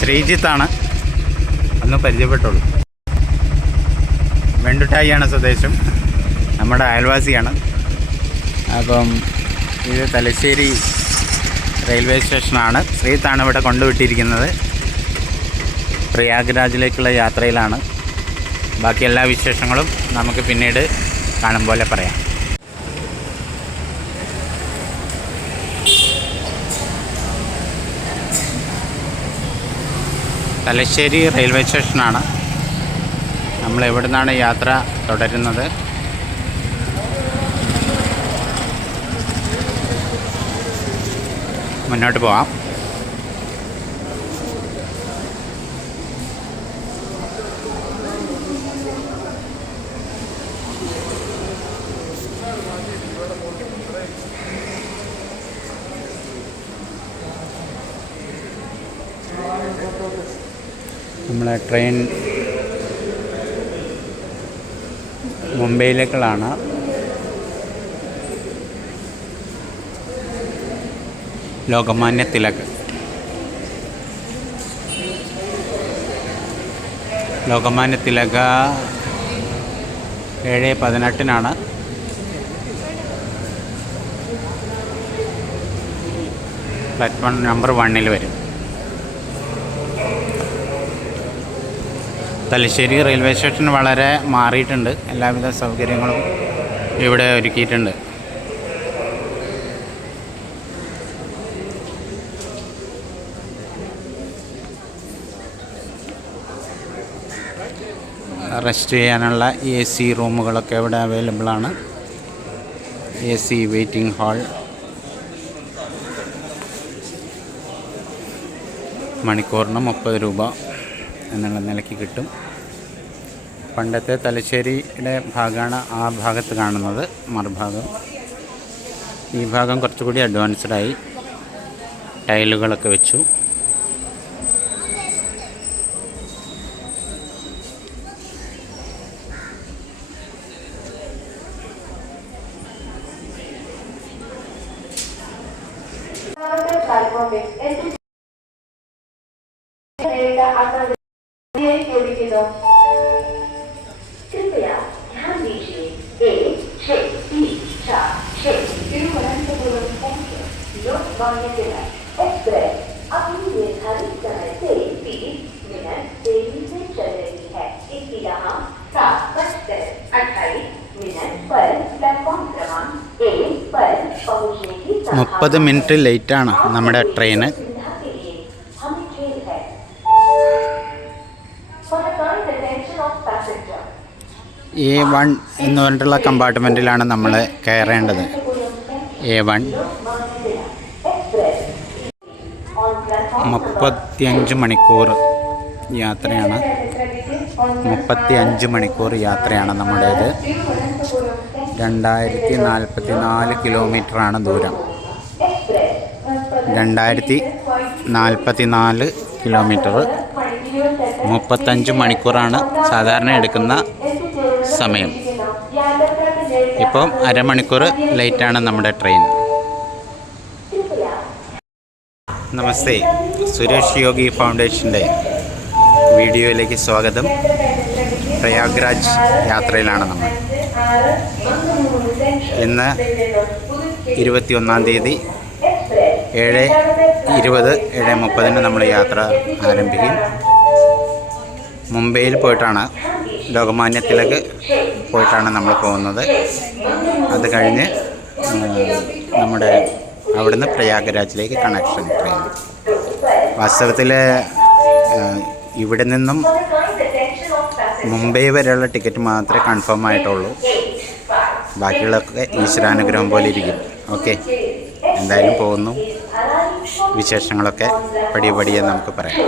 ശ്രീജിത്താണ്. അന്ന് പരിചയപ്പെട്ടുള്ളൂ വെണ്ടുട്ടായിയാണ് സ്വദേശം. നമ്മുടെ അയൽവാസിയാണ്. അപ്പം ഇത് തലശ്ശേരി റെയിൽവേ സ്റ്റേഷനാണ്. ശ്രീജിത്താണ് ഇവിടെ കൊണ്ടുവിട്ടിരിക്കുന്നത്. പ്രയാഗ്രാജിലേക്കുള്ള യാത്രയിലാണ്. ബാക്കി എല്ലാ വിശേഷങ്ങളും നമുക്ക് പിന്നീട് കാണും പോലെ പറയാം. തലശ്ശേരി റെയിൽവേ സ്റ്റേഷനാണ്. നമ്മൾ എവിടെ നിന്നാണ് യാത്ര തുടരുന്നത്? മുന്നോട്ട് പോവാം. നമ്മളെ ട്രെയിൻ മുംബൈയിലേക്കുള്ളതാണ്. ലോകമാന്യ തിലക്. ലോകമാന്യ തിലക ഏഴ് പതിനെട്ടിനാണ്. പ്ലാറ്റ്ഫോം നമ്പർ വണ്ണിൽ വരും. തലശ്ശേരി റെയിൽവേ സ്റ്റേഷൻ വളരെ മാറിയിട്ടുണ്ട്. എല്ലാവിധ സൗകര്യങ്ങളും ഇവിടെ ഒരുക്കിയിട്ടുണ്ട്. റെസ്റ്റ് ചെയ്യാനുള്ള എ സി റൂമുകളൊക്കെ ഇവിടെ അവൈലബിൾ ആണ് എ സി വെയിറ്റിംഗ് ഹാൾ. മണിക്കൂറിന് മുപ്പത് രൂപ. എന്നുള്ള നിലയ്ക്ക് കിട്ടും. പണ്ടത്തെ തലശ്ശേരിയുടെ ഭാഗമാണ് ആ ഭാഗത്ത് കാണുന്നത് മറുഭാഗം. ഈ ഭാഗം കുറച്ചുകൂടി അഡ്വാൻസ്ഡായി ടൈലുകളൊക്കെ വെച്ചു. ചെയ്തോ? മുപ്പത് മിനിറ്റ് ലേറ്റാണ് നമ്മുടെ ട്രെയിന്. എ വൺ എന്ന് പറഞ്ഞിട്ടുള്ള കമ്പാർട്ട്മെന്റിലാണ് നമ്മൾ കയറേണ്ടത്. എ വൺ മുപ്പത്തിയഞ്ച് മണിക്കൂർ യാത്രയാണ്. മുപ്പത്തി അഞ്ച് മണിക്കൂർ യാത്രയാണ് നമ്മുടേത്. രണ്ടായിരത്തി നാൽപ്പത്തി നാല് കിലോമീറ്ററാണ് ദൂരം. രണ്ടായിരത്തി നാൽപ്പത്തി നാല് കിലോമീറ്റർ. മുപ്പത്തഞ്ച് മണിക്കൂറാണ് സാധാരണ എടുക്കുന്ന സമയം. ഇപ്പം അരമണിക്കൂർ ലേറ്റാണ് നമ്മുടെ ട്രെയിൻ. നമസ്തേ. സുരേഷ് യോഗി ഫൗണ്ടേഷന്റെ വീഡിയോയിലേക്ക് സ്വാഗതം. പ്രയാഗ്രാജ് യാത്രയിലാണ് നമ്മൾ. ഇന്ന് ഇരുപത്തി ഒന്നാം തീയതി ഏഴ് ഇരുപത് ഏഴ് മുപ്പതിന് നമ്മൾ യാത്ര ആരംഭിക്കും. മുംബൈയിൽ പോയിട്ടാണ് ലോകമാന്യത്തിലേക്ക് പോയിട്ടാണ് നമ്മൾ പോകുന്നത്. അത് കഴിഞ്ഞ് നമ്മുടെ അവിടുന്ന് പ്രയാഗരാജിലേക്ക് കണക്ഷൻ ട്രെയിൻ വാസ്തവത്തിൽ ഇവിടെ നിന്നും മുംബൈ വരെയുള്ള ടിക്കറ്റ് മാത്രമേ കൺഫേം ആയിട്ടുള്ളൂ. ബാക്കിയുള്ളതൊക്കെ ഈശ്വരാനുഗ്രഹം പോലെ ഇരിക്കും. ഓക്കെ എന്തായാലും പോകുന്നു. വിശേഷങ്ങളൊക്കെ പടിയെ പടിയെ നമുക്ക് പറയാം.